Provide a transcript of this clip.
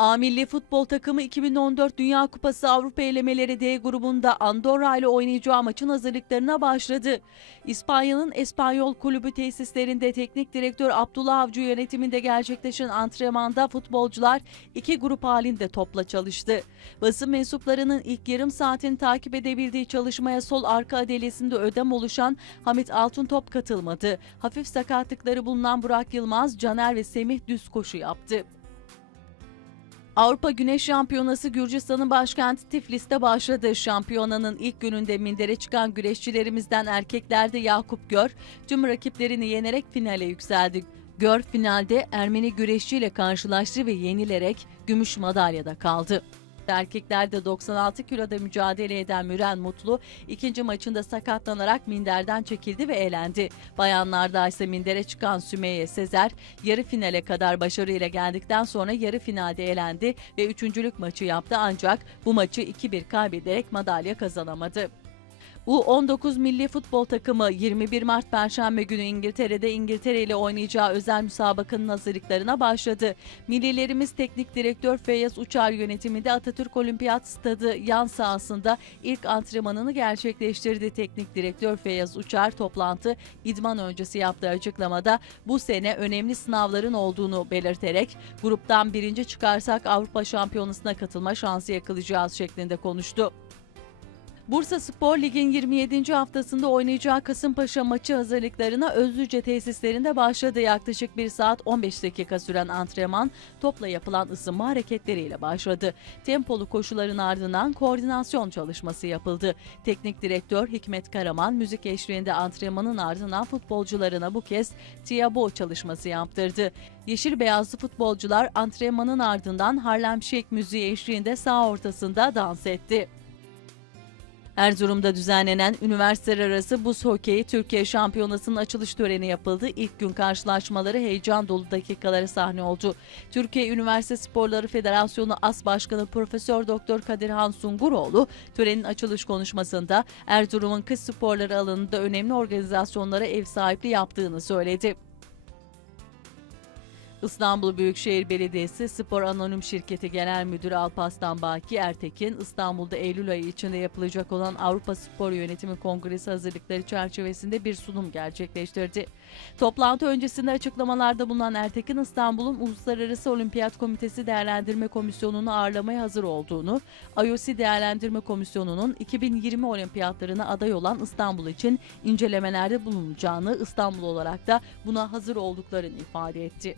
A milli futbol takımı 2014 Dünya Kupası Avrupa elemeleri D grubunda Andorra ile oynayacağı maçın hazırlıklarına başladı. İspanya'nın Espanyol kulübü tesislerinde teknik direktör Abdullah Avcı yönetiminde gerçekleşen antrenmanda futbolcular iki grup halinde topla çalıştı. Basın mensuplarının ilk yarım saatin takip edebildiği çalışmaya sol arka adelesinde ödem oluşan Hamit Altıntop katılmadı. Hafif sakatlıkları bulunan Burak Yılmaz, Caner ve Semih düz koşu yaptı. Avrupa Güneş Şampiyonası Gürcistan'ın başkenti Tiflis'te başladı. Şampiyonanın ilk gününde mindere çıkan güreşçilerimizden erkeklerde Yakup Gör tüm rakiplerini yenerek finale yükseldi. Gör finalde Ermeni güreşçiyle karşılaştı ve yenilerek gümüş madalyada kaldı. Erkeklerde 96 kiloda mücadele eden Müren Mutlu ikinci maçında sakatlanarak minderden çekildi ve eğlendi. Bayanlarda ise mindere çıkan Sümeyye Sezer yarı finale kadar başarıyla geldikten sonra yarı finalde elendi ve üçüncülük maçı yaptı ancak bu maçı 2-1 kaybederek madalya kazanamadı. U19 milli futbol takımı 21 Mart Perşembe günü İngiltere'de İngiltere ile oynayacağı özel müsabakanın hazırlıklarına başladı. Millilerimiz Teknik Direktör Feyyaz Uçar yönetiminde Atatürk Olimpiyat Stadı yan sahasında ilk antrenmanını gerçekleştirdi. Teknik Direktör Feyyaz Uçar toplantı idman öncesi yaptığı açıklamada bu sene önemli sınavların olduğunu belirterek gruptan birinci çıkarsak Avrupa Şampiyonası'na katılma şansı yakalayacağız şeklinde konuştu. Bursa Spor Lig'in 27. haftasında oynayacağı Kasımpaşa maçı hazırlıklarına Özlüce tesislerinde başladı. Yaklaşık 1 saat 15 dakika süren antrenman topla yapılan ısınma hareketleriyle başladı. Tempolu koşuların ardından koordinasyon çalışması yapıldı. Teknik direktör Hikmet Karaman müzik eşliğinde antrenmanın ardından futbolcularına bu kez tiyabo çalışması yaptırdı. Yeşil beyazlı futbolcular antrenmanın ardından Harlem Shake müziği eşliğinde sağ ortasında dans etti. Erzurum'da düzenlenen üniversiteler arası buz hokeyi Türkiye Şampiyonası'nın açılış töreni yapıldı. İlk gün karşılaşmaları heyecan dolu dakikalara sahne oldu. Türkiye Üniversite Sporları Federasyonu As Başkanı Profesör Doktor Kadirhan Sunguroğlu törenin açılış konuşmasında Erzurum'un kış sporları alanında önemli organizasyonlara ev sahipliği yaptığını söyledi. İstanbul Büyükşehir Belediyesi Spor Anonim Şirketi Genel Müdürü Alpaslan Baki Ertekin, İstanbul'da Eylül ayı içinde yapılacak olan Avrupa Spor Yönetimi Kongresi hazırlıkları çerçevesinde bir sunum gerçekleştirdi. Toplantı öncesinde açıklamalarda bulunan Ertekin, İstanbul'un Uluslararası Olimpiyat Komitesi Değerlendirme Komisyonu'nu ağırlamaya hazır olduğunu, IOC Değerlendirme Komisyonu'nun 2020 olimpiyatlarına aday olan İstanbul için incelemelerde bulunacağını, İstanbul olarak da buna hazır olduklarını ifade etti.